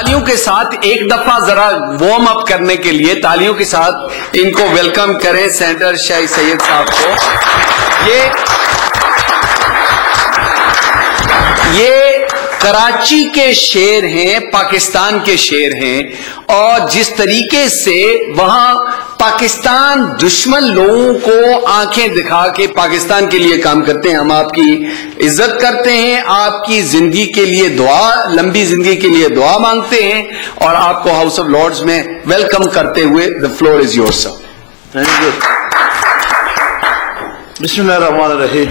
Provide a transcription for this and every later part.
تالیوں کے ساتھ ایک دفعہ ذرا وارم اپ کرنے کے لیے تالیوں کے ساتھ ان کو ویلکم کریں سینیٹر شاہی سید صاحب کو. یہ کراچی کے شیر ہیں، پاکستان کے شیر ہیں، اور جس طریقے سے وہاں پاکستان دشمن لوگوں کو آنکھیں دکھا کے پاکستان کے لیے کام کرتے ہیں. ہم آپ کی عزت کرتے ہیں، آپ کی زندگی کے لیے دعا، لمبی زندگی کے لیے دعا مانگتے ہیں، اور آپ کو ہاؤس آف لارڈز میں ویلکم کرتے ہوئے the floor is yours sir. Thank you. بسم اللہ الرحمن الرحیم.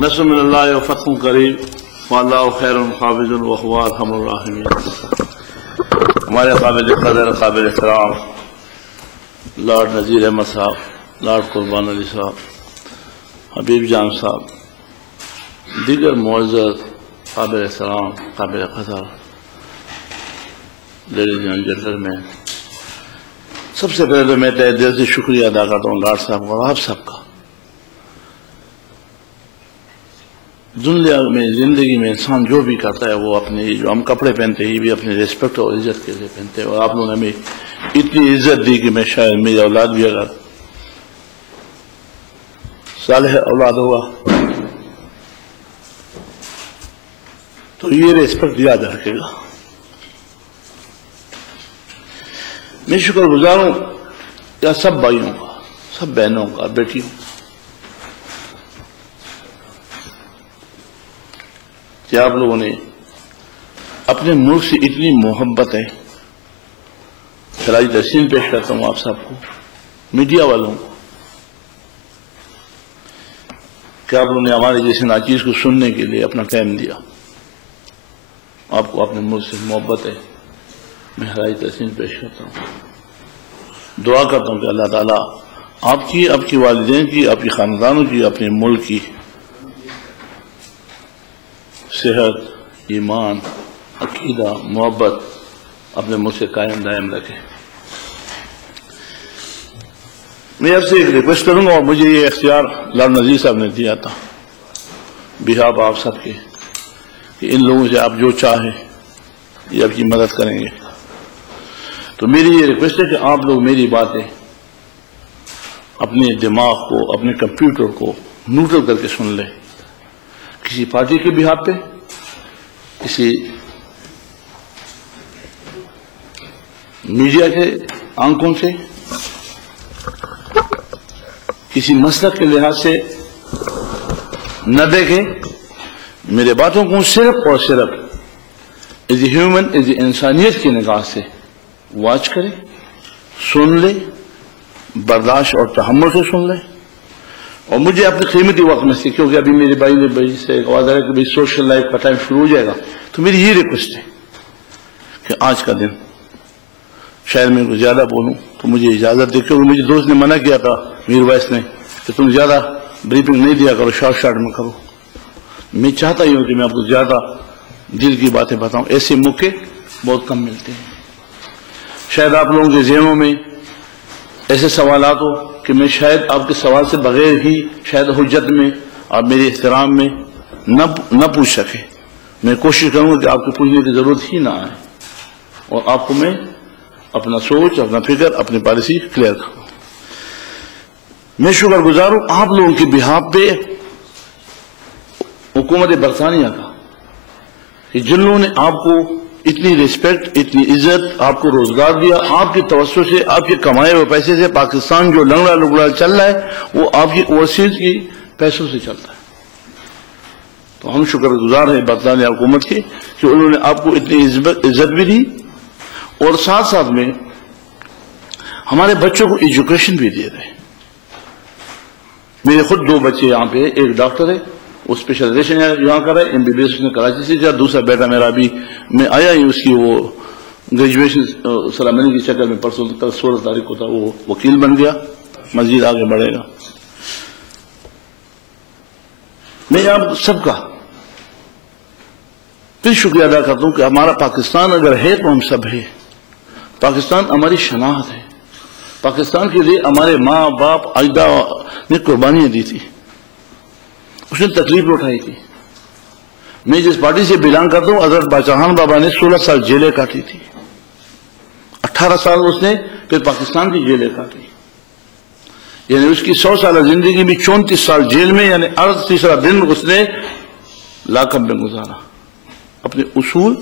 نصر من اللہ و فتح قریب واللہ خیر حافظ وهو ارحم الراحمین. ہمارے قابل قدر قابل احترام لارڈ نذیر احمد صاحب، لارڈ قربان علی صاحب، حبیب جان صاحب، دیگر معزز قابل احترام قابل قدر لیڈیز اینڈ جنٹل مین، سب سے پہلے میں تہ دل سے شکریہ ادا کرتا ہوں لارڈ صاحب کا اور آپ سب کا. دنیا میں زندگی میں انسان جو بھی کرتا ہے وہ اپنے جو ہم کپڑے پہنتے ہیں یہ بھی اپنی ریسپیکٹ اور عزت کے لیے پہنتے ہیں، اور آپ لوگوں نے ہمیں اتنی عزت دی کہ میں شاید میری اولاد بھی اگر صالح اولاد ہوا تو یہ ریسپیکٹ یاد رکھے گا. میں شکر گزار ہوں یا سب بھائیوں کا، سب بہنوں کا، بیٹیوں کہ آپ لوگوں نے اپنے ملک سے اتنی محبت ہے. خراج تحسین پیش کرتا ہوں آپ سب کو، میڈیا والوں کو، کہ آپ لوگوں نے ہمارے جیسے ناچیز کو سننے کے لیے اپنا ٹائم دیا. آپ کو اپنے ملک سے محبت ہے، میں خراج تحسین پیش کرتا ہوں. دعا کرتا ہوں کہ اللہ تعالیٰ آپ کی، آپ کی والدین کی، آپ کی خاندانوں کی، اپنے ملک کی صحت، ایمان، عقیدہ، محبت اپنے ملک سے قائم دائم رکھے. میں آپ سے ایک ریکویسٹ کروں گا، اور مجھے یہ اختیار لارڈ نذیر صاحب نے دیا تھا بہاف آپ سب کے، کہ ان لوگوں سے آپ جو چاہیں یہ آپ کی مدد کریں گے. تو میری یہ ریکویسٹ ہے کہ آپ لوگ میری باتیں اپنے دماغ کو، اپنے کمپیوٹر کو نیوٹرل کر کے سن لیں. کسی پارٹی کے بہاف پہ، کسی میڈیا کے آنکھوں سے، کسی مسلک کے لحاظ سے نہ دیکھیں. میرے باتوں کو صرف اور صرف as a human, as a انسانیت کی نگاہ سے واچ کریں، سن لیں، برداشت اور تحمل سے سن لیں. اور مجھے اپنے قیمتی وقت میں سے، کیونکہ ابھی میرے بھائی نے سے ایک آواز ہے کہ سوشل لائف کا ٹائم شروع ہو جائے گا، تو میری یہ ریکویسٹ ہے کہ آج کا دن شاید میں کچھ زیادہ بولوں تو مجھے اجازت دے، کیونکہ مجھے دوست نے منع کیا تھا میر وائس نے کہ تم زیادہ بریفنگ نہیں دیا کرو، شارٹ میں کرو. میں چاہتا ہی ہوں کہ میں آپ کو زیادہ دل کی باتیں بتاؤں. ایسے موقع بہت کم ملتے ہیں. شاید آپ لوگوں کے ذہنوں میں ایسے سوالات ہو کہ میں شاید آپ کے سوال سے بغیر ہی شاید حجت میں آپ میرے احترام میں نہ پوچھ سکے. میں کوشش کروں گا کہ آپ کو پوچھنے کی ضرورت ہی نہ آئے، اور آپ کو میں اپنا سوچ، اپنا فکر، اپنی پالیسی کلیئر کروں. میں شکر گزار ہوں آپ لوگوں کے بہاف پہ حکومت برطانیہ کا، کہ جن لوگوں نے آپ کو اتنی ریسپیکٹ، اتنی عزت، آپ کو روزگار دیا. آپ کے توسط سے، آپ کے کمائے ہوئے پیسے سے پاکستان جو لنگڑا لگڑا چل رہا ہے وہ آپ کی اوورسیز کی پیسوں سے چلتا ہے. تو ہم شکر گزار ہیں برطانیہ حکومت کے کہ انہوں نے آپ کو اتنی عزت بھی دی، اور ساتھ ساتھ میں ہمارے بچوں کو ایجوکیشن بھی دے رہے ہیں. میرے خود 2 بچے یہاں پہ، ایک ڈاکٹر ہے، وہ اسپیشلائزیشن یہاں کر رہا ہے، MBBS نے کراچی سے کیا. دوسرا بیٹا میرا بھی، میں آیا ہی اس کی وہ گریجویشن سرامنی کی شکل میں پرسوں تک 16 تاریخ کو تھا، وہ وکیل بن گیا، مزید آگے بڑھے گا. میں آپ سب کا پھر شکریہ ادا کرتا ہوں کہ ہمارا پاکستان اگر ہے تو ہم سب ہیں. پاکستان ہماری شناخت ہے. پاکستان کے لیے ہمارے ماں باپ اجداد نے قربانیاں دی تھی، اس نے تکلیف اٹھائی تھی. میں جس پارٹی سے بلانگ کرتا ہوں، حضرت باچاہان بابا نے 16 سال جیلیں کاٹی تھی، 18 سال اس نے پھر پاکستان کی جیلیں کاٹی، یعنی اس کی 100 سالہ زندگی میں 34 سال جیل میں، یعنی 38واں دن اس نے لاک اپ میں گزارا اپنے اصول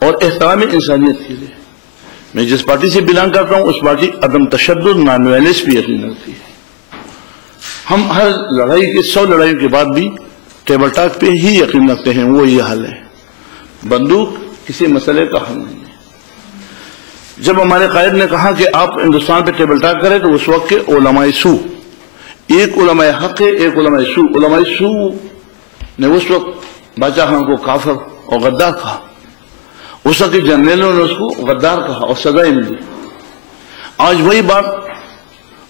اور احترام انسانیت کے لیے۔ میں جس پارٹی سے بلانگ کرتا ہوں اس پارٹی عدم تشدد، نان وائلنس پہ یقین رکھتی ہے۔ ہم ہر لڑائی کے 100 لڑائیوں کے بعد بھی ٹیبل ٹاک پہ ہی یقین رکھتے ہیں، وہ یہ حل ہے، بندوق کسی مسئلے کا حل نہیں ہے۔ جب ہمارے قائد نے کہا کہ آپ ہندوستان پہ ٹیبل ٹاک کریں تو اس وقت کے علماء سو، ایک علماء حق ہے، ایک علماء سو، علماء سو نے اس وقت باچاہان کو کافر اور غدار کہا، اس وقت کے جنرلوں نے اس کو غدار کہا اور سزائیں ملی۔ آج وہی بات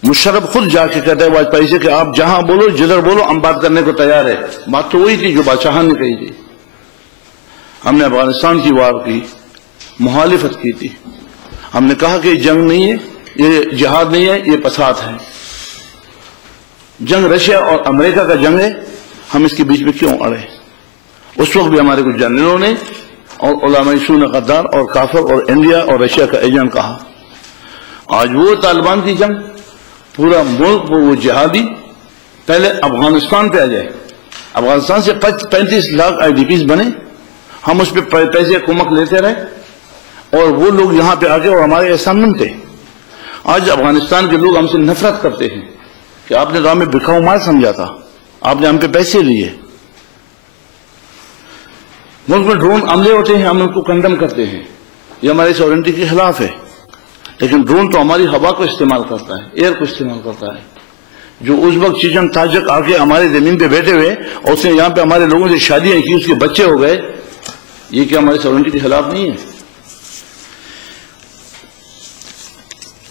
مشرف خود جا کے کہتا ہے واجپئی سے کہ آپ جہاں بولو، جدھر بولو، ہم بات کرنے کو تیار ہے۔ بات تو وہی تھی جو باچاہان نے کہی تھی۔ ہم نے افغانستان کی وار کی مخالفت کی تھی، ہم نے کہا کہ جنگ نہیں ہے، یہ جہاد نہیں ہے، یہ فساد ہے۔ جنگ رشیا اور امریکہ کا جنگ ہے، ہم اس کے بیچ میں کیوں اڑے؟ اس وقت بھی ہمارے کچھ جنرلوں نے اور علماء سو نے غدار اور کافر اور انڈیا اور رشیا کا ایجنٹ کہا۔ آج وہ طالبان کی جنگ، پورا ملک وہ جہادی، پہلے افغانستان پہ آ جائے، افغانستان سے 35 لاکھ آئی ڈی پیز بنے، ہم اس پہ پیسے کمک لیتے رہے اور وہ لوگ یہاں پہ آگے اور ہمارے احسان منتے۔ آج افغانستان کے لوگ ہم سے نفرت کرتے ہیں کہ آپ نے تو ہمیں بکھاؤ مال سمجھا تھا، آپ نے ہم پہ پیسے لیے۔ ملک میں ڈرون حملے ہوتے ہیں، ہم ان کو کنڈم کرتے ہیں، یہ ہماری سورنٹی کے خلاف ہے، لیکن ڈرون تو ہماری ہوا کو استعمال کرتا ہے، ایئر کو استعمال کرتا ہے۔ جو اس وقت چیچن تاجک آ کے ہمارے زمین پہ بیٹھے ہوئے اور اس نے یہاں پہ ہمارے لوگوں سے شادیاں کی، اس کے بچے ہو گئے، یہ کیا ہماری سورنٹی کے خلاف نہیں ہے؟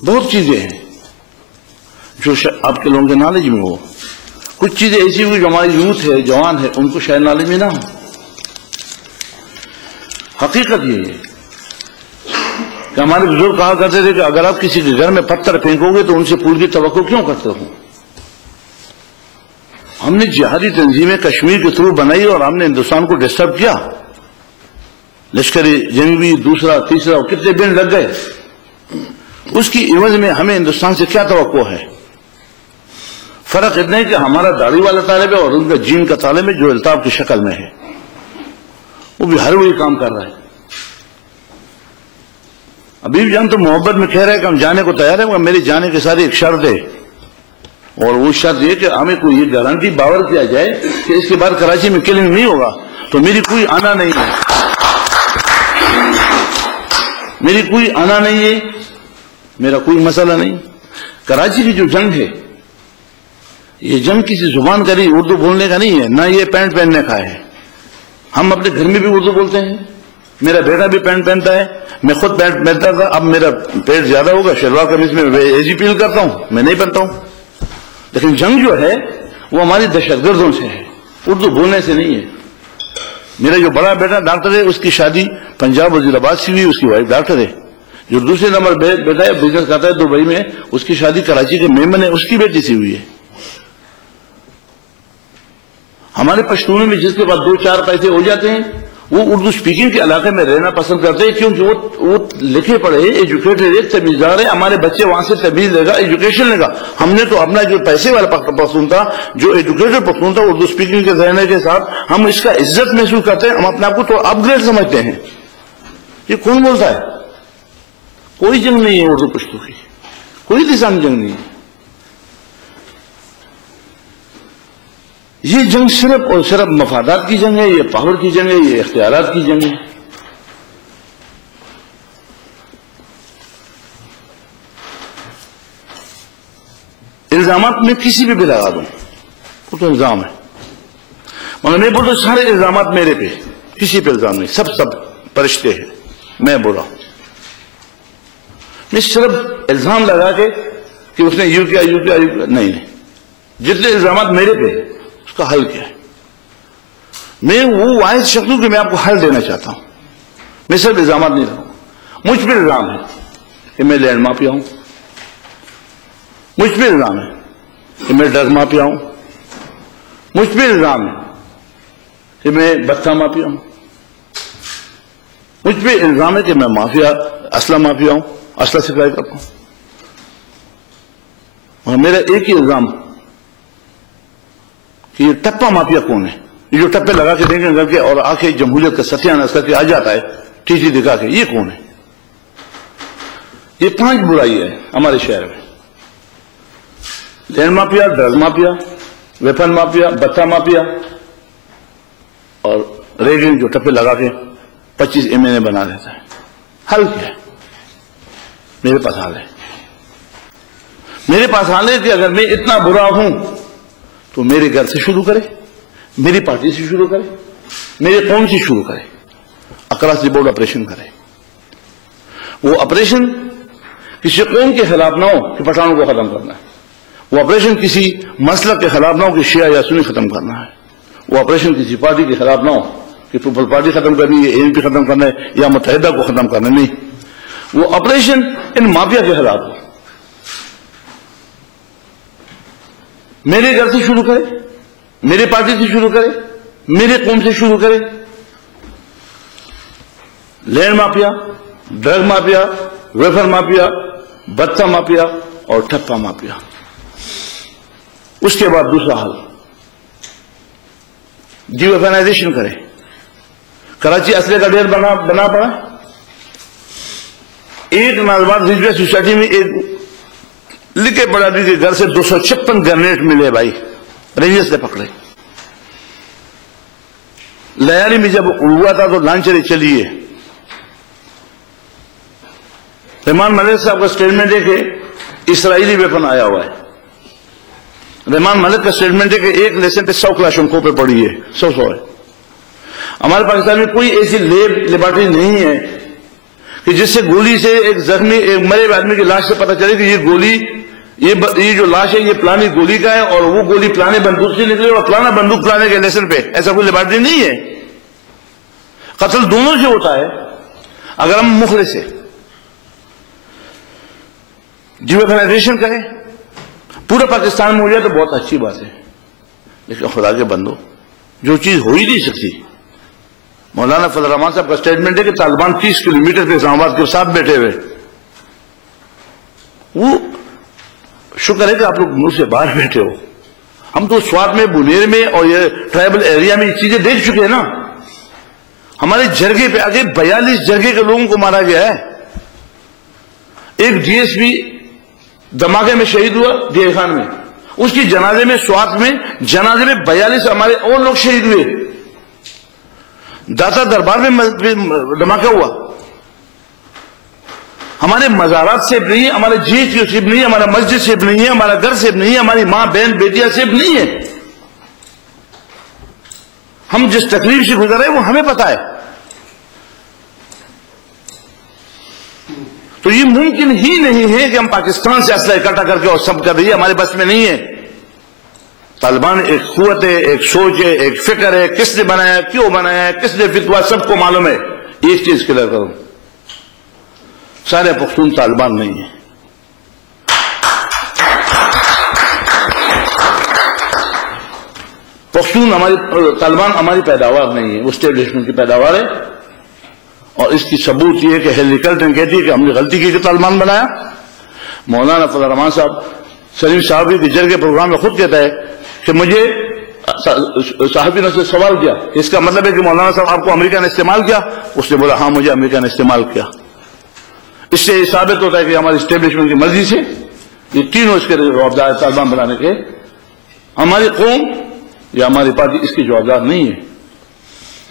بہت چیزیں ہیں جو آپ کے لوگوں کے نالج میں ہو، کچھ چیزیں ایسی ہوئی جو ہماری یوتھ ہے، جوان ہے، ان کو شاید نالج میں نہ ہو۔ حقیقت یہ ہے کہ ہمارے بزرگ کہا کرتے تھے کہ اگر آپ کسی کے گھر میں پتھر پھینکو گے تو ان سے پھول کی توقع کیوں کرتے ہو؟ ہم نے جہادی تنظیمیں کشمیر کے تھرو بنائی اور ہم نے ہندوستان کو ڈسٹرب کیا، لشکری جنگی دوسرا تیسرا اور کتنے دن لگ گئے، اس کی عوض میں ہمیں ہندوستان سے کیا توقع ہے؟ فرق اتنا ہے کہ ہمارا داڑھی والا طالب ہے اور ان کا جین کا طالب ہے جو الطاف کی شکل میں ہے، وہ بھی ہر وہی کام کر رہا ہے۔ ابھی جان تو محبت میں کہہ رہا ہے کہ ہم جانے کو تیار ہیں، مگر میری جانے کے ساتھ ایک شرط ہے، اور وہ شرط یہ کہ ہمیں کوئی یہ گارنٹی باور کیا جائے کہ اس کے بعد کراچی میں کلنگ نہیں ہوگا تو میری کوئی آنا نہیں ہے، میری کوئی آنا نہیں ہے، میرا کوئی مسئلہ نہیں۔ کراچی کی جو جنگ ہے، یہ جنگ کسی زبان کا نہیں، اردو بولنے کا نہیں ہے، نہ یہ پینٹ پہننے کا ہے۔ ہم اپنے گھر میں بھی اردو بولتے ہیں، میرا بیٹا بھی پینٹ پہنتا ہے، میں خود پینٹ پہنتا تھا، اب میرا پیٹ زیادہ ہوگا، شلوار قمیض میں ایزی فیل کرتا ہوں، میں نہیں پہنتا ہوں۔ لیکن جنگ جو ہے وہ ہماری دہشت گردوں سے ہے، اردو بولنے سے نہیں ہے۔ میرا جو بڑا بیٹا ڈاکٹر ہے، اس کی شادی پنجاب وزیر آباد سے ہوئی، اس کی وائف ڈاکٹر ہے۔ جو دوسرے نمبر بیٹا ہے، بزنس کرتا ہے دبئی میں، اس کی شادی کراچی کے میمن ہے، اس کی بیٹی سے ہوئی ہے۔ ہمارے پشتونوں میں جس کے بعد 2-4 پیسے ہو جاتے ہیں وہ اردو سپیکنگ کے علاقے میں رہنا پسند کرتے ہیں، کیونکہ وہ لکھے پڑھے ایجوکیٹڈ ہے، تمیزدار ہے، ہمارے بچے وہاں سے تمیز لے گا، ایجوکیشن لے گا۔ ہم نے تو اپنا جو پیسے والا پختون تھا، جو ایجوکیٹڈ پختون تھا، اردو سپیکنگ کے ذہن کے ساتھ ہم اس کا عزت محسوس کرتے ہیں، ہم اپنے آپ کو تو اپ گریڈ سمجھتے ہیں۔ یہ کون بولتا ہے؟ کوئی جنگ نہیں ہے اردو پشتو کی، کوئی لسانی جنگ نہیں ہے۔ یہ جنگ صرف اور صرف مفادات کی جنگ ہے، یہ پاور کی جنگ ہے، یہ اختیارات کی جنگ ہے۔ الزامات میں کسی پہ بھی لگا دوں، وہ تو الزام ہے، مگر میں بولتا سارے الزامات میرے پہ، کسی پہ الزام نہیں، سب فرشتے ہیں، میں بولا میں صرف الزام لگا کے کہ اس نے یوں کیا نہیں، جتنے الزامات میرے پہ، اس کا حل کیا ہے؟ میں وہ واحد شخص ہوں کہ میں آپ کو حل دینا چاہتا ہوں، میں صرف الزامات نہیں لگاؤں۔ مجھ پہ الزام ہے کہ میں لینڈ مافیا ہوں، مجھ پہ الزام ہے کہ میں ڈرگ مافیا ہوں، مجھ پہ الزام ہے کہ میں بتہ مافیا ہوں، مجھ پہ الزام ہے کہ میں مافیا، اسلحہ مافیا ہوں، اسلحہ سپلائی کرتا ہوں، اور میرا ایک ہی الزام کہ یہ ٹپا مافیا کون ہے؟ یہ جو ٹپے لگا کے دیکھیں کر کے اور آ کے جمہوریت کا ستیہ ناش کر کے آ جاتا ہے ٹی ٹی دکھا کے، یہ کون ہے؟ یہ 5 برائی ہے ہمارے شہر میں: land mafia, drug mafia, weapon mafia, بتہ مافیا، اور ریگنگ جو ٹپے لگا کے 25 MNA بنا دیتا ہے۔ حل کیا ہے؟ میرے پاس حل ہے، میرے پاس حل ہے کہ اگر میں اتنا برا ہوں تو میرے گھر سے شروع کرے، میری پارٹی سے شروع کرے، میرے قوم سے شروع کرے، اکراس دی بورڈ آپریشن کرے۔ وہ آپریشن کسی قوم کے خلاف نہ ہو کہ پٹھانوں کو ختم کرنا ہے، وہ آپریشن کسی مسلک کے خلاف نہ ہو کہ شیعہ یا سنی ختم کرنا ہے، وہ آپریشن کسی پارٹی کے خلاف نہ ہو کہ پیپل پارٹی ختم کرنی ہے، ANP ختم کرنا ہے یا متحدہ کو ختم کرنا، نہیں، وہ آپریشن ان مافیا کے خلاف ہو۔ میرے گھر سے شروع کرے، میرے پارٹی سے شروع کرے، میرے قوم سے شروع کرے۔ Land mafia, drug mafia, weapon mafia, بتہ مافیا اور ٹھپا مافیا۔ اس کے بعد دوسرا حل ڈی ویپنائزیشن کرے۔ کراچی اسلحے کا ڈھیر بنا پڑا۔ ایک نوجوان ریجنل سوسائٹی میں ایک لکھے پڑا بھی کہ گھر سے 256 گرنیٹ ملے بھائی، رینجرز نے پکڑے۔ لیاری میں جب ہوا تھا تو لانچرے چلیے۔ رحمان ملک صاحب کا سٹیٹمنٹ ہے کہ اسرائیلی ویپن آیا ہوا ہے۔ رحمان ملک کا سٹیٹمنٹ ہے کہ ایک لیسن پہ 100 کلاشنکوف پہ پڑی ہے، 100 ہے۔ ہمارے پاکستان میں کوئی ایسی لیبارٹری نہیں ہے کہ جس سے گولی سے ایک زخمی، ایک مرے ہوئے آدمی کی لاش سے پتہ چلے کہ یہ گولی، یہ جو لاش ہے یہ پلانی گولی کا ہے اور وہ گولی پلانے بندوق سے نکلی اور پلانا بندوق پلانے کے لیسن پہ۔ ایسا کوئی لیبارٹری نہیں ہے۔ قتل دونوں سے ہوتا ہے اگر ہم مخلص سے ڈی ویپنائزیشن کریں، پورا پاکستان میں ہو جائے تو بہت اچھی بات ہے، لیکن خدا کے بندو جو چیز ہو ہی نہیں سکتی۔ مولانا فضل الرحمان صاحب کا سٹیٹمنٹ ہے کہ طالبان 30 کلومیٹر پہ اسلام آباد کے ساتھ بیٹھے ہوئے۔ وہ شکر ہے کہ آپ لوگ ملک سے باہر بیٹھے ہو، ہم تو سوات میں، بنیر میں اور یہ ٹرائبل ایریا میں یہ چیزیں دیکھ چکے ہیں نا۔ ہمارے جرگے پہ آگے 42 جرگے کے لوگوں کو مارا گیا ہے۔ ایک DSP دھماکے میں شہید ہوا ڈی خان میں، اس کی جنازے میں سوات میں جنازے میں 42 ہمارے اور لوگ شہید ہوئے۔ داتا دربار میں دھماکہ ہوا۔ ہمارے مزارات سے نہیں ہے، ہمارے GHQ سے نہیں ہے، ہمارا مسجد سے نہیں ہے، ہمارا گھر سے نہیں ہے، ہماری ماں بہن بیٹیاں سے نہیں ہے۔ ہم جس تکلیف سے گزر رہے ہیں وہ ہمیں پتا ہے۔ تو یہ ممکن ہی نہیں ہے کہ ہم پاکستان سے اسلحہ اکٹھا کر کے اور سب کر رہی ہے، ہمارے بس میں نہیں ہے۔ طالبان ایک قوت ہے، ایک سوچ ہے، ایک فکر ہے، کس نے بنایا، کیوں بنایا، کس نے فتوا، سب کو معلوم ہے۔ ایک چیز کلیئر کروں، سارے پختون طالبان نہیں ہیں۔ پختون طالبان ہماری پیداوار نہیں ہے، وہ اسٹیبلشمنٹ کی پیداوار ہے۔ اور اس کی ثبوت یہ ہے کہ ہیلری کلنٹن کہتی ہے کہ ہم نے غلطی کی کہ طالبان بنایا۔ مولانا فضل الرحمان صاحب سلیم صاحبی کے جرگے پروگرام میں خود کہتا ہے کہ مجھے صحافی نے سوال کیا کہ اس کا مطلب ہے کہ مولانا صاحب آپ کو امریکہ نے استعمال کیا؟ اس نے بولا ہاں مجھے امریکہ نے استعمال کیا۔ اس سے یہ ثابت ہوتا ہے کہ ہماری اسٹیبلشمنٹ کی مرضی سے یہ تینوں اس کے جوابدار طالبان بنانے کے۔ ہماری قوم یا ہماری پارٹی اس کی جوابدار نہیں ہے۔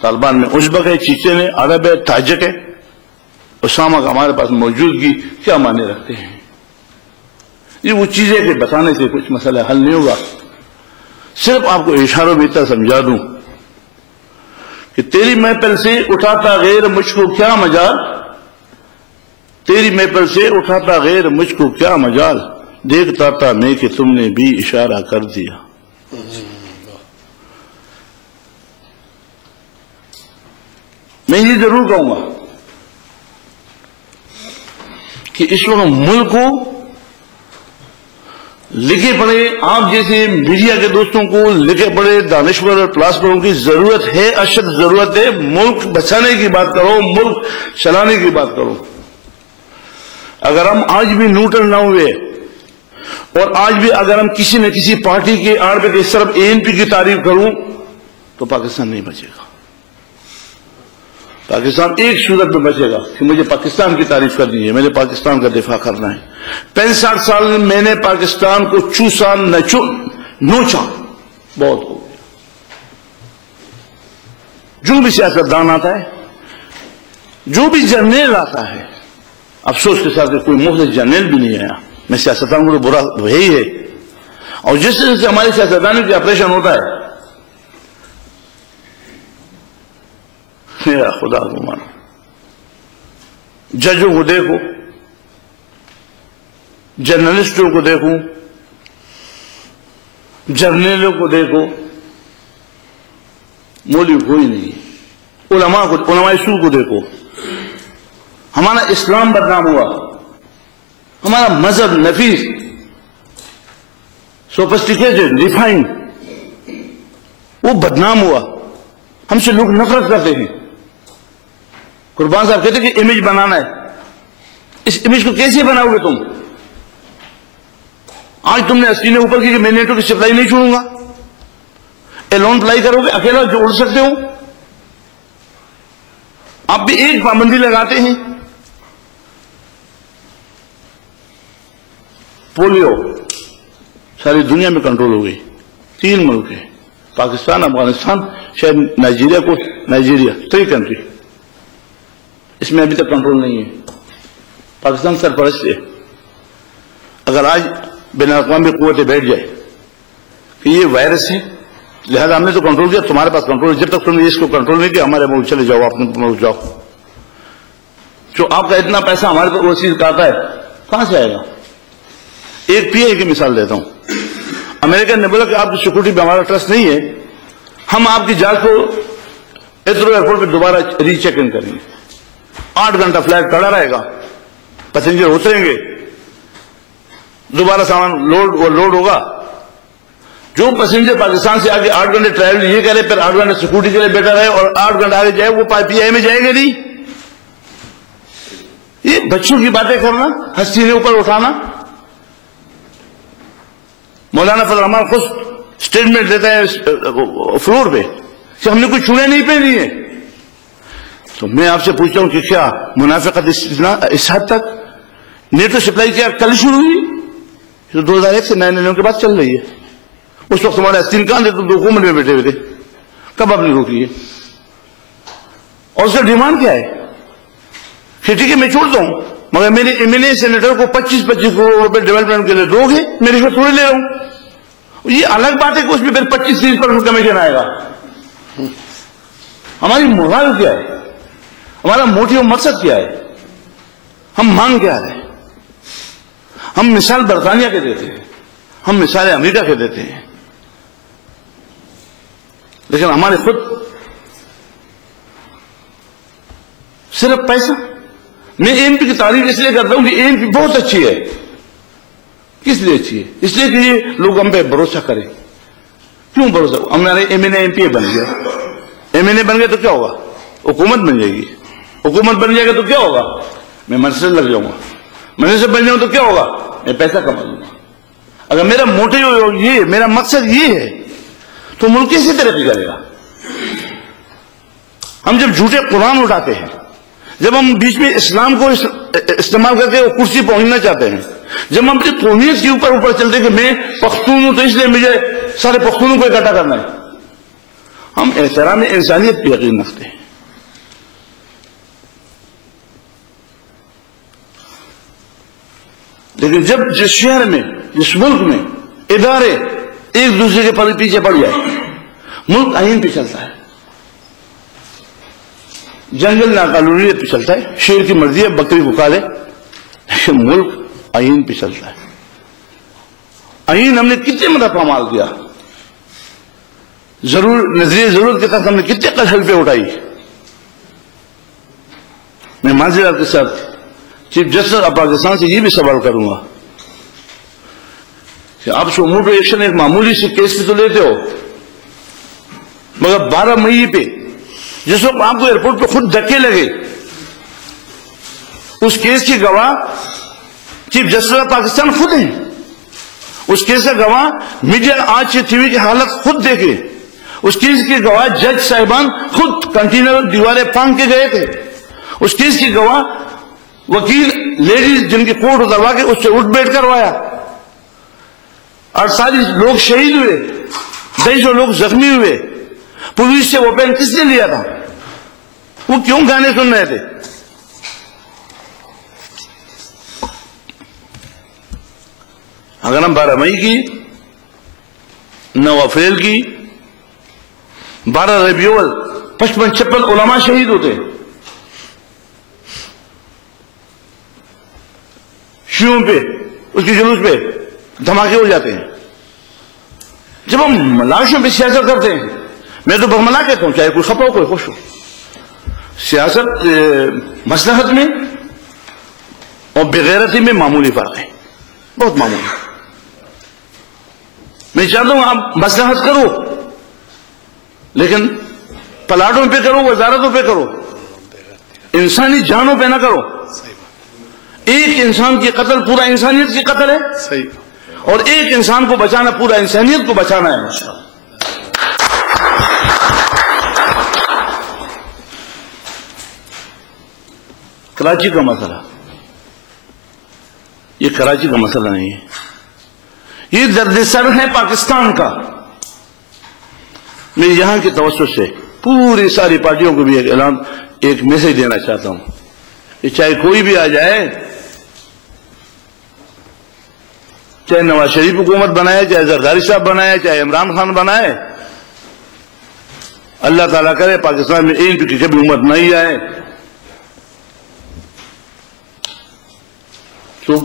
طالبان میں ازبک ہے، چیچن ہے، عرب ہے، تاجک ہے۔ اسامہ کا ہمارے پاس موجودگی کیا معنی رکھتے ہیں؟ یہ وہ چیزیں کہ بتانے سے کچھ مسئلہ حل نہیں ہوگا۔ صرف آپ کو اشاروں میں اتنا سمجھا دوں کہ تیری محفل سے اٹھاتا غیر مجھ کو کیا مجال، تیری محفل سے اٹھاتا غیر مجھ کو کیا مجال، دیکھتا تھا میں کہ تم نے بھی اشارہ کر دیا۔ میں یہ ضرور کہوں گا کہ اس وقت ملک کو لکھے پڑھے آپ جیسے میڈیا کے دوستوں کو لکھے پڑھے دانشور اور فلاسفروں کی ضرورت ہے، اشد ضرورت ہے۔ ملک بچانے کی بات کرو، ملک چلانے کی بات کرو۔ اگر ہم آج بھی نیوٹرل نہ ہوئے اور آج بھی اگر ہم کسی نہ کسی پارٹی کے آڑ پہ صرف ANP کی تعریف کروں تو پاکستان نہیں بچے گا۔ پاکستان ایک صورت میں بچے گا کہ مجھے پاکستان کی تعریف کرنی ہے، مجھے پاکستان کا دفاع کرنا ہے۔ 65 سال میں میں نے پاکستان کو چوسا نوچا، بہت ہو گیا۔ جو بھی سیاستدان آتا ہے، جو بھی جرنیل آتا ہے، افسوس کے ساتھ کوئی مخلص جرنیل بھی نہیں آیا۔ میں سیاستدان کو برا وہی ہے، اور جس طرح سے ہمارے سیاستدانوں کی آپریشن ہوتا ہے، میرا خدا کو مانو، ججوں کو دیکھو، جرنلسٹوں کو دیکھو، جرنیلوں کو دیکھو، مولوی کوئی نہیں، علماء سو کو دیکھو۔ ہمارا اسلام بدنام ہوا، ہمارا مذہب نفیس، سوفسٹیکیٹڈ، ریفائنڈ، وہ بدنام ہوا۔ ہم سے لوگ نفرت کرتے ہیں۔ قربان صاحب کہتے ہیں کہ امیج بنانا ہے، اس امیج کو کیسے بناؤ گے تم؟ آج تم نے اسکرین اوپر کی کہ میں نیٹو کی سپلائی نہیں چھوڑوں گا، ایلون اپلائی کرو گے، اکیلا جو اڑ سکتے ہو۔ آپ بھی ایک پابندی لگاتے ہیں۔ پولیو ساری دنیا میں کنٹرول ہو گئی، 3 ملک ہیں، پاکستان، افغانستان، شاید نائجیریا 3 کنٹری، اس میں ابھی تک کنٹرول نہیں ہے۔ پاکستان سرپرست ہے۔ اگر آج بین الاقوامی قوتیں بیٹھ جائے کہ یہ وائرس ہے، لہذا ہم نے تو کنٹرول کیا، تمہارے پاس کنٹرول ہے، جب تک تم نے اس کو کنٹرول نہیں کیا ہمارے ملک چلے جاؤ، اپنے ملک جاؤ۔ جو آپ کا اتنا پیسہ ہمارے پر وہ چیز کہتا ہے، کہاں سے آئے گا؟ ایک PI کی مثال دیتا ہوں۔ امریکہ نے بولا کہ آپ کی سیکورٹی پہ ہمارا ٹرسٹ نہیں ہے، ہم آپ کی جہاز کو ایتھرو ایئرپورٹ پہ دوبارہ ری چیک ان کریں گے۔ 8 گھنٹہ فلائٹ کھڑا رہے گا، پیسنجر اتریں گے، دوبارہ سامان لوڈ ہوگا۔ جو پیسنجر پاکستان سے آگے 8 گھنٹے ٹریول یہ کرے، پھر 8 گھنٹے سیکورٹی کے لیے بیٹھا رہے اور 8 گھنٹے آگے جائے، وہ PI میں جائے گا نہیں۔ یہ بچوں کی باتیں کرنا، ہستی نے اوپر اٹھانا۔ مولانا فضل الرحمان خود اسٹیٹمنٹ دیتا ہے فلور پہ کہ ہم نے کوئی چوڑیاں نہیں پہنی ہیں۔ تو میں آپ سے پوچھتا ہوں کہ کیا منافقت اس حد تک؟ نیٹو سپلائی کیا کل شروع ہوئی؟ 2001 سے 9/11 کے بعد چل رہی ہے۔ اس وقت ہمارے استین کہاں تھے تو 2 حکومت میں بیٹھے ہوئے تھے، کب آپ نے روکی ہے؟ اور اس کا ڈیمانڈ کیا ہے کہ ٹھیک ہے میں چھوڑتا ہوں، مگر میرے MLA سینیٹر کو 25 کروڑ روپے ڈیولپمنٹ کے لیے دو گے، میں رشوت تھوڑی لے رہا ہوں۔ یہ الگ بات ہے کہ اس میں پھر 25-30% کمیشن آئے گا۔ ہماری مراد کیا ہے؟ ہمارا موٹیو مقصد کیا ہے؟ ہم مانگ کیا رہے ہیں؟ ہم مثال برطانیہ کے دیتے ہیں، ہم مثال امریکہ کے دیتے ہیں، لیکن ہمارے خود صرف پیسہ۔ میں ANP کی تعریف اس لیے کرتا ہوں کہ ANP بہت اچھی ہے۔ کس لیے اچھی ہے؟ اس لیے کہ یہ لوگ ہم پہ بھروسہ کریں۔ کیوں بھروسہ؟ ہمارے MNA MPA بن گیا، MNA بن گیا تو کیا ہوگا؟ حکومت بن جائے گی، حکومت بن جائے گا تو کیا ہوگا؟ میں منسٹر لگ جاؤں گا، منسٹر بن جاؤں تو کیا ہوگا؟ میں پیسہ کما لوں گا۔ اگر میرا موٹیو یہ، میرا مقصد یہ ہے تو ملک کیسے ترقی کرے گا؟ ہم جب جھوٹے قرآن اٹھاتے ہیں، جب ہم بیچ میں اسلام کو استعمال کر کے وہ کرسی پہنچنا چاہتے ہیں، جب ہم اپنی قومیت کے اوپر چلتے ہیں کہ میں پختون ہوں تو اس لیے مجھے سارے پختونوں کو اکٹھا کرنا ہے، ہم احترام انسانیت پہ یقین رکھتے ہیں۔ لیکن جب جس شہر میں، جس ملک میں ادارے ایک دوسرے کے پیچھے پڑ جائے، ملک آئین پہ چلتا ہے، جنگل ناقانونیت پہ چلتا ہے، شیر کی مرضی ہے بکری کو کھا لے، لیکن ملک آئین پہ چلتا ہے۔ آئین ہم نے کتنے مرتبہ پامال کیا، نظریہ ضرورت کے تحت ہم نے کتنے حلفے اٹھائی۔ میں معذرت کے ساتھ چیف جسٹس آف پاکستان سے یہ بھی سوال کروں گا کہ آپ سومو پہ ایکشن ایک معمولی سے کیس پہ تو لیتے ہو، مگر 12 مئی پہ جس وقت آپ کو ایئرپورٹ پہ خود دھکے لگے، اس کیس کی گواہ چیف جسٹس آف پاکستان خود ہیں، اس کیس کا گواہ میڈیا آج سے ٹی وی کی حالت خود دیکھے، اس کیس کے گواہ جج صاحبان خود کنٹینر دیواریں پھانگ کے گئے تھے، اس کیس کی گواہ وکیل لیڈیز جن کی کوٹ اتروا کے اس سے اٹھ بیٹھ کروایا، 48 لوگ شہید ہوئے، 250 لوگ زخمی ہوئے، پولیس سے وہ پین کس نے لیا تھا؟ وہ کیوں گانے سن رہے تھے؟ اگر ہم 12 مئی کی، 9 اپریل کی، 12 ربیع الاول 55 علماء شہید ہوتے، شیعوں پہ اس کے جلوس پہ دھماکے ہو جاتے ہیں، جب ہم لاشوں پہ سیاست کرتے ہیں، میں تو برملا کہتا ہوں، چاہے کوئی خفا ہو کوئی خوش ہو، سیاست مصلحت میں اور بغیرتی میں معمولی فرق ہے، بہت معمولی۔ میں چاہتا ہوں آپ مصلحت کرو لیکن پلاٹوں پہ کرو، وزارتوں پہ کرو، انسانی جانوں پہ نہ کرو۔ ایک انسان کی قتل پورا انسانیت کی قتل ہے، اور ایک انسان کو بچانا پورا انسانیت کو بچانا ہے۔ کراچی کا مسئلہ یہ کراچی کا مسئلہ نہیں ہے، یہ درد سر ہے پاکستان کا۔ میں یہاں کی توسط سے پوری ساری پارٹیوں کو بھی ایک میسج دینا چاہتا ہوں کہ چاہے کوئی بھی آ جائے، چاہے نواز شریف حکومت بنائے، چاہے زرداری صاحب بنائے، چاہے عمران خان بنائے، اللہ تعالیٰ کرے پاکستان میں ایک بھی کبھی حکومت نہیں آئے تو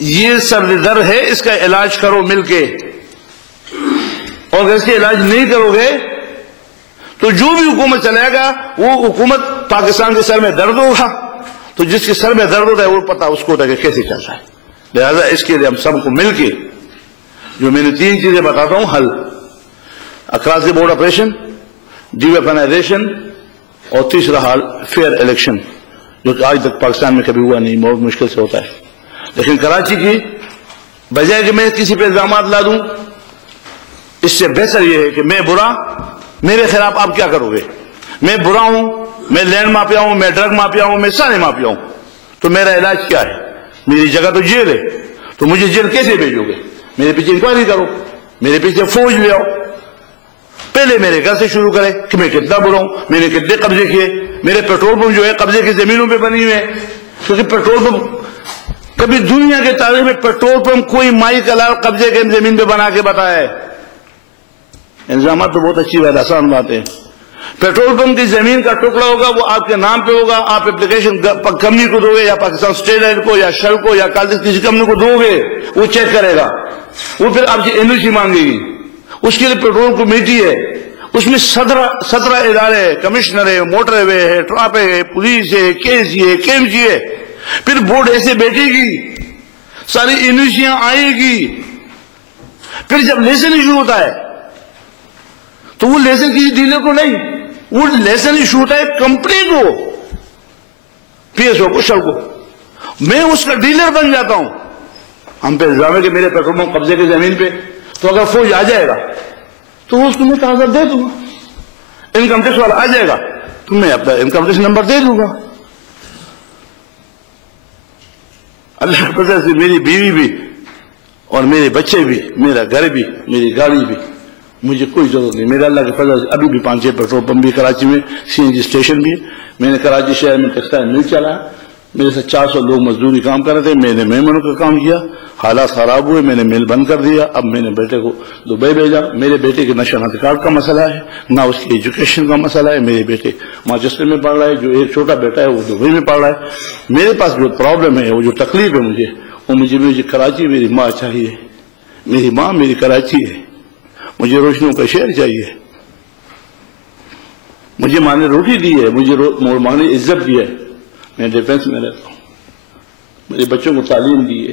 یہ سرد در ہے، اس کا علاج کرو مل کے، اور اگر اس کے علاج نہیں کرو گے تو جو بھی حکومت چلائے گا وہ حکومت پاکستان کے سر میں درد ہوگا، تو جس کے سر میں درد ہوتا ہے وہ پتہ اس کو ہوتا ہے کہ کیسے چلتا ہے۔ لہذا اس کے لیے ہم سب کو مل کے، جو میں نے 3 چیزیں بتاتا ہوں، حل across the board operation, D weaponisation, اور تیسرا حل فیئر الیکشن، جو کہ آج تک پاکستان میں کبھی ہوا نہیں، بہت مشکل سے ہوتا ہے۔ لیکن کراچی کی بجائے کہ میں کسی پہ الزامات لا دوں، اس سے بہتر یہ ہے کہ میں برا، میرے خلاف آپ کیا کرو گے؟ میں برا ہوں، میں لینڈ مافیا ہوں، میں ڈرگ مافیا ہوں، میں سارے مافیا ہوں، تو میرا علاج کیا ہے؟ میری جگہ تو جیل ہے، تو مجھے جیل کیسے بھیجو گے؟ میرے پیچھے انکوائری کرو، میرے پیچھے فوج لے آؤ، پہلے میرے گھر سے شروع کرے کہ میں کتنا برا ہوں، میں نے کتنے قبضے کیے، میرے پیٹرول پمپ جو ہے قبضے کی زمینوں پہ بنی ہوئے ہیں، کیونکہ پیٹرول پمپ کبھی دنیا کے تاریخ میں پیٹرول پمپ کوئی مائی کلار قبضے کے زمین پہ بنا کے بتایا ہے؟ الزامات تو بہت اچھی بات، آسان بات ہے۔ پیٹرول پمپ کی زمین کا ٹکڑا ہوگا، وہ آپ کے نام پہ ہوگا، آپ اپلیکیشن کمپنی کو دو گے، یا پاکستان اسٹیٹ لائن کو، یا شل کو، یا کسی کمپنی کو دو گے، وہ چیک کرے گا، وہ پھر آپ سے NOC مانگے گی، اس کے لیے پیٹرول کمیٹی ہے، اس میں 17 ادارے ہیں، کمشنر ہے، موٹر وے ہے، ٹرافک ہے، پولیس ہے، KC ہے، KMC ہے، پھر بورڈ ایسے بیٹھے گی، ساری NOCیاں آئے گی، پھر جب لیسن ایشو ہوتا ہے تو وہ لیسن کسی ڈیلر کو نہیں، وہ لیسن ایشو ہوتا ہے کمپنی کو، PSO کو، شل کو، میں اس کا ڈیلر بن جاتا ہوں۔ ہم پہ الزام ہے کہ میرے پیٹرول پمپ قبضے کی زمین پہ، تو اگر فوج آ جائے گا تو اس کو میں کاغذ دے دوں گا، انکم ٹیکس والا آ جائے گا تو میں اپنا انکم ٹیکس نمبر دے دوں گا۔ اللہ کے فضل سے میری بیوی بھی اور میرے بچے بھی، میرا گھر بھی، میری گاڑی بھی، مجھے کوئی ضرورت نہیں۔ میرا اللہ کے فضل سے ابھی بھی 5-6 پیٹرول پمپ بھی کراچی میں، CNG اسٹیشن بھی ہے۔ میں نے کراچی شہر میں ٹیکسٹائل مل چلا، میرے سے 400 لوگ مزدوری کام کر رہے تھے، میں نے مہمانوں کا کام کیا، حالات خراب ہوئے، میں نے مل بند کر دیا۔ اب میں نے بیٹے کو دبئی بھیجا۔ میرے بیٹے کے نہ شناختی کارڈ کا مسئلہ ہے، نہ اس کی ایجوکیشن کا مسئلہ ہے۔ میرے بیٹے مانچسٹر میں پڑھ رہا ہے، جو ایک چھوٹا بیٹا ہے وہ دبئی میں پڑھ رہا ہے۔ میرے پاس جو پرابلم ہے، وہ جو تکلیف ہے مجھے، وہ مجھے کراچی میری ماں چاہیے، میری ماں میری کراچی ہے، مجھے روشنیوں کا شہر چاہیے، مجھے ماں نے روٹی دی ہے، مجھے ماں نے عزت دی ہے، میں ڈیفینس میں رہتا ہوں، میرے بچوں کو تعلیم دی ہے،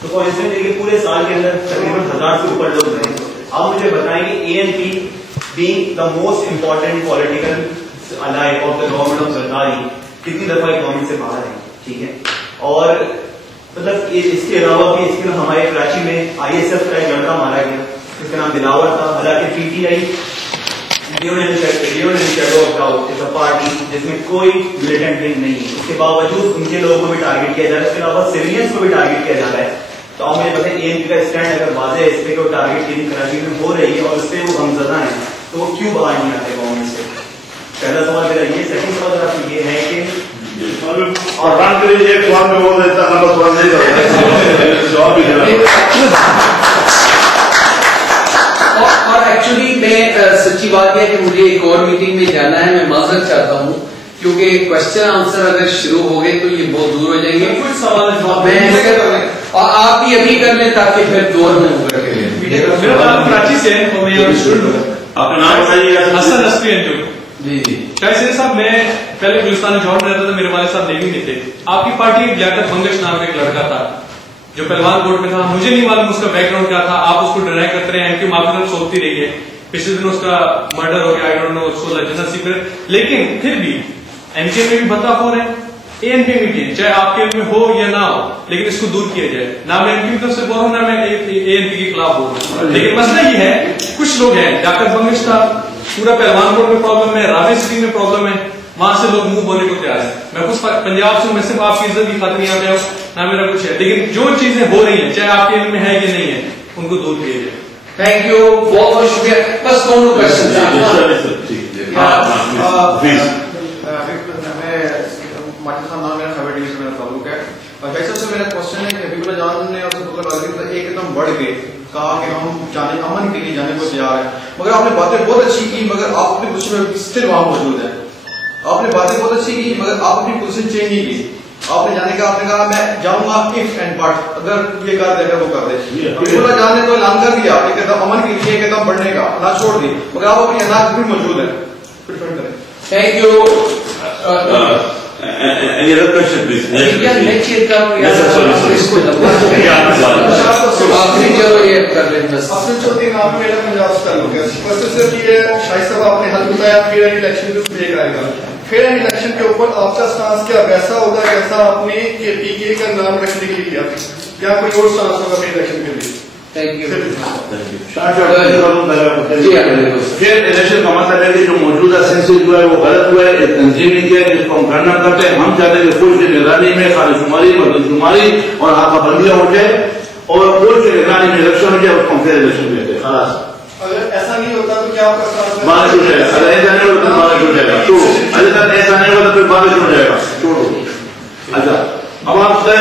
تو فار انسٹنس یہ پورے سال کے اندر تقریباً 1000 سے اوپر لوگ رہے. آپ مجھے بتائیں کہ ANP being the most important political ally of the government of Zardari کتنی دفعہ گورنمنٹ سے باہر ہے, ٹھیک ہے. اور مطلب اس کے علاوہ بھی اس کے ہمارے کراچی میں ISF کا ایک لڑکا مارا گیا جس کا نام دلاور تھا, حالانکہ PTI پارٹی جس میں کوئی ملیٹنٹ لنک نہیں ہے, اس کے باوجود ان کے لوگوں کو بھی ٹارگیٹ کیا جا رہا ہے, اس کے علاوہ سویلینس کو بھی ٹارگیٹ کیا جا رہا ہے. تو آپ مجھے بتائیں ANP کا اسٹینڈ اگر واضح ہے اس پہ کہ ٹارگیٹ کلنگ کراچی میں ہو رہی ہے اور اس پہ وہ غمزدہ ہیں, تو وہ کیوں باہر نہیں آتے گورنمنٹ سے؟ پہلا سوال میرا یہ. سیکنڈ سوال آپ یہ ہے کہ اور ران کے لیے ایک سوال میں بول دیتا نمبر سوال نہیں کرتا جواب بھی دینا. اور ایکچولی میں سچی بات ہے کہ مجھے ایک اور میٹنگ میں جانا ہے, میں معذرت چاہتا ہوں کیونکہ کوشچن آنسر اگر شروع ہو گئے تو یہ بہت دور ہو جائیں گے. کچھ سوال اور آپ بھی ابھی کر لیں تاکہ پھر دور میں ہو کر میرا تعلق کراچی سے ہے اور میں یہاں اسٹوڈنٹ ہوں. آپ کا نام بتائیے. حسن نسبی انجو. جی جی شاہد صاحب, میں پہلے گلستان میں جواب رہتا تھا, میرے والد صاحب نیوی میں تھے. آپ کی پارٹی لیاقت منگش نام کا ایک لڑکا تھا جو پہلوان بورڈ میں تھا, مجھے نہیں معلوم اس کا بیک گراؤنڈ کیا تھا, آپ اس کو ڈرائی کرتے رہے ہیں کہ معافی سوچتی رہی ہے. پچھلے دن اس کا مرڈر ہو گیا, آئی ڈونٹ نو اس کو لجنا سیکرٹ, لیکن پھر بھی MK میں بھی بتا ہو رہے ہیں, ANP میں بھی, چاہے آپ کے علم میں ہو یا نہ ہو, لیکن اس کو دور کیا جائے. نہ میں MK کی طرف سے بول رہا ہوں, نہ میں ANP کے خلاف بول رہا ہوں, لیکن مسئلہ یہ ہے کچھ لوگ ہیں, لیاقت منگش تھا, پورا پہلوان بورڈ میں پرابلم ہے, راوی سٹی میں پرابلم ہے, وہاں سے لوگ منہ بولنے کو تیار ہیں. میں کچھ پنجاب سے, میں صرف آپ کی عزت کی خاطر یہاں پہ ہوں, نہ میرا کچھ ہے, لیکن جو چیزیں ہو رہی ہیں چاہے آپ کے علم میں ہے یا نہیں ہے, ان کو دور کیا جائے. تھینک یو, بہت بہت شکریہ. بس دونوں کوشچن ماجد خان نام میرا خیبر ٹی وی سے میرا تعلق ہے. جیسا سے میرا کوشچن ہے کہ حبیب اللہ جان نے ایک دم بڑھ کے کہا کہ ہم جانے امن کے لیے جانے کو تیار ہیں, مگر آپ نے باتیں بہت اچھی کی, مگر آپ اپنی پوزیشن میں اسٹل وہاں موجود ہیں. آپ نے باتیں بہت اچھی کی مگر آپ اپنی پوزیشن چینج نہیں کی. آپ نے جانے کا, آپ نے کہا میں جاؤں گا اف اینڈ بٹ, اگر یہ کر دے گا وہ کر دے. حبیب اللہ جان نے تو اعلان کر دیا ایک قدم امن کے لیے, ایک قدم بڑھنے کا, نہ چھوڑ دی, مگر آپ اپنی اناج بھی موجود ہیں. Thank you. Any other question, please? Next year کا آخری چلو یہ کر لیں بس. افضل چودھری نام میرا پنجاب سے تعلق ہے. فرسٹ صرف یہ شاہد صاحب آپ نے حل بتایا فیئر اینڈ الیکشن کے اوپر یہ آئے گا. فیئر اینڈ الیکشن کے اوپر آپ کا سٹانس کیا ویسا ہوگا جیسا آپ نے PK کا نام رکھنے کے لیے کیا, یا کوئی اور سٹانس ہوگا فیئر الیکشن کے لیے؟ Thank you. پھر الیکشن کا مطلب ہے کہ جو موجودہ سینسس ہوا ہے وہ غلط ہوا ہے, تنظیم نہیں کیا جس کو ہم گھرنا کرتے ہیں. ہم چاہتے ہیں کہ فوج کی نگرانی میں خالص شماری, مردم شماری اور آقا بندیاں ہو جائے, اور فوج کی نگرانی میں الیکشن ہو جائے, اس کو ہم پھر الیکشن کہتے ہیں. خلاص. اگر ایسا نہیں ہوتا تو کیا آپ کا سٹانس بارش ہو جائے گا, اگر ایسا نہیں ہوتا تو بارش ہو جائے گا. تو اگر ایسا نہیں ہوتا پھر بارش ہو جائے گا. چھوڑو. اچھا, اب آپ سے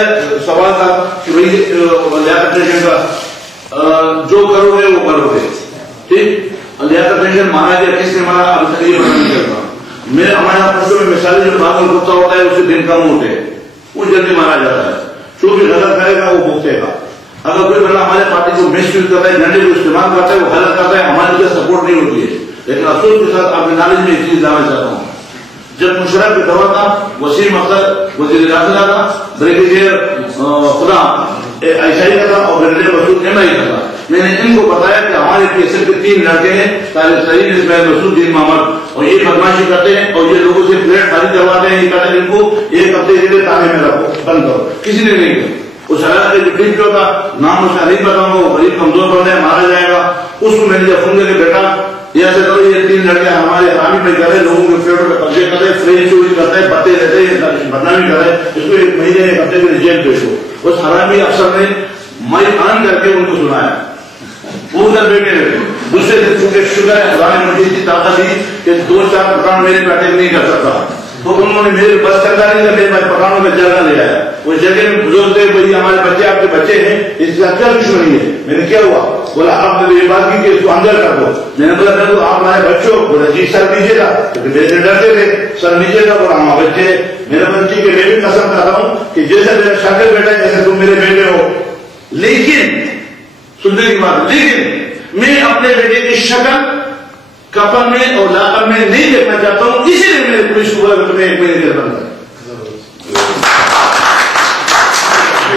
سوال تھا کہ بھائی لیاقت پنشن کا جو کرو گے وہ کرو گے, ٹھیک. لیاقت پنشن مارا گیا, کس نے مارا, اب تک یہ نہیں کرتا. میرے ہمارے یہاں پشتوں میں مثالی جو پاگل کتا ہوتا ہے اسے دن کم ہوتے ہیں, وہ جلدی مارا جاتا ہے. جو بھی غلط کرے گا وہ بھگتے گا. اگر کوئی بندہ ہمارے پارٹی کو مس یوز کرتا ہے, جھنڈے کو استعمال کرتا ہے, وہ غلط کرتا ہے, ہماری طرف سپورٹ نہیں ہوتی ہے. لیکن افسوس کے ساتھ آپ کے نالج میں ایک چیز لانا چاہتا ہوں. جب مشرف کے دور تھا, وسیم اختر وزیر داخلہ تھا, بریگیڈیئر خدا عیسائی کا تھا, اور بریگیڈیئر مسعود MI کا تھا. میں نے ان کو بتایا کہ ہمارے PSF کے 3 لڑکے ہیں, طالب سعید, اسماعیل مسعود, دین محمد, اور یہ بدماشی کرتے ہیں اور یہ لوگوں سے پلیٹ خالی کرواتے ہیں. یہ کہتے ہیں ان کو ایک ہفتے کے لیے تانے میں رکھو, بند کرو. کسی نے نہیں کیا. اس علاقے جو ٹھیک جو تھا, نام اس کا نہیں بتاؤں گا, وہ غریب کمزور بندہ ہے, مارا جائے گا. اس کو میں نے جب فون کر کے بیٹا یہ ایسے کرو, یہ 3 لڑکے ہمارے حرامی پہ کر رہے, لوگوں کے فلیٹوں پہ قبضے کر رہے, فریج چوری کرتے ہیں, بتے رہتے ہیں, بدنامی کر رہے, اس کو 1 مہینے 1 ہفتے میں جیل بھیجو. اس حرامی افسر نے مائی آن کر کے ان کو سنایا. وہ ادھر بیٹھے رہے. دوسرے دن چونکہ شکر ہے خدا نے مجھے اتنی طاقت دی کہ 2-4 پٹھان میرے پہ اٹیک نہیں کر سکتا. تو انہوں نے میرے بس کرتا نہیں کر, میرے پٹھانوں کا جگہ لے آیا. وہ جگہ میں بزرگ تھے, بھائی ہمارے بچے آپ کے بچے ہیں, اس کا کیا دشمنی ہے. میں نے کیا ہوا, بولا آپ نے یہ بات کی کہ اس کو اندر کر دو. میں نے بولا میں تو آپ ہمارے بچوں, بولا جی سر دیجیے گا, کیونکہ میرے ڈرتے تھے, سر دیجیے گا. بولا ہاں بچے, میرے بچے کے میں بھی قسم کھاتا ہوں کہ جیسے میرا شاگرد بیٹا ہے جیسے تم میرے بیٹے ہو. لیکن سننے کی بات, لیکن میں اپنے بیٹے کی شکل کفن میں اور لاکر میں نہیں دیکھنا چاہتا ہوں, اسی لیے میرے پولیس کو بولا کہ تمہیں 1 مہینے کے بند ہے.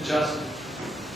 50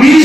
20